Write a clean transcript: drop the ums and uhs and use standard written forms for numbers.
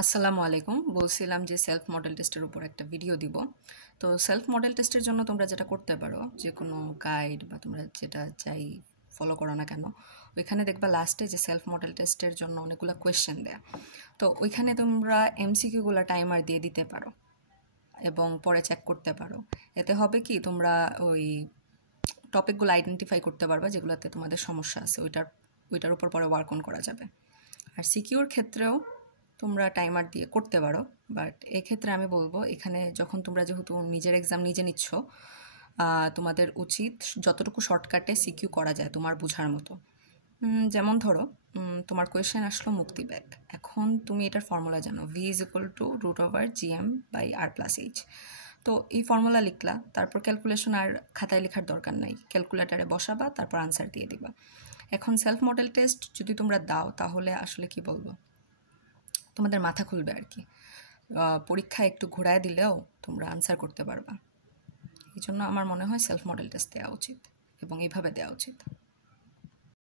আসসালামু আলাইকুম। বলছিলাম যে সেলফ মডেল টেস্টের উপর একটা ভিডিও দিব। তো সেলফ মডেল টেস্টের জন্য তোমরা যেটা করতে পারো, যে কোনো গাইড বা তোমরা যেটা চাই ফলো করো না কেন, ওইখানে দেখবা লাস্টে যে সেলফ মডেল টেস্টের জন্য অনেকগুলো কোয়েশ্চেন দেয়া। তো ওইখানে তোমরা এমসিকিউগুলো টাইমার দিয়ে দিতে পারো এবং পরে চেক করতে পারো। এতে হবে কি, তোমরা ওই টপিকগুলো আইডেন্টিফাই করতে পারবা যেগুলোতে তোমাদের সমস্যা আছে, ওইটার উপর পরে ওয়ার্ক অন করা যাবে। আর সিকিউর ক্ষেত্রেও তোমরা টাইমার দিয়ে করতে পারো, বাট এক্ষেত্রে আমি বলবো এখানে যখন তোমরা যেহেতু নিজের এক্সাম নিজে নিচ্ছ, তোমাদের উচিত যতটুকু শর্টকাটে সিকিউ করা যায় তোমার বোঝার মতো। যেমন ধরো, তোমার কোয়েশ্চেন আসলো মুক্তি ব্যাগ। এখন তুমি এটার ফর্মুলা জানো, v=√/gm/r+h। তো এই ফর্মুলা লিখলা, তারপর ক্যালকুলেশন আর খাতায় লেখার দরকার নাই, ক্যালকুলেটারে বসাবা, তারপর আনসার দিয়ে দিবা। এখন সেলফ মডেল টেস্ট যদি তোমরা দাও, তাহলে আসলে কি বলবো, তোমাদের মাথা খুলবে আর কি। পরীক্ষায় একটু ঘোরায় দিলেও তোমরা আনসার করতে পারবা। এই জন্য আমার মনে হয় সেলফ মডেল টেস্ট দেওয়া উচিত এবং এইভাবে দেওয়া উচিত।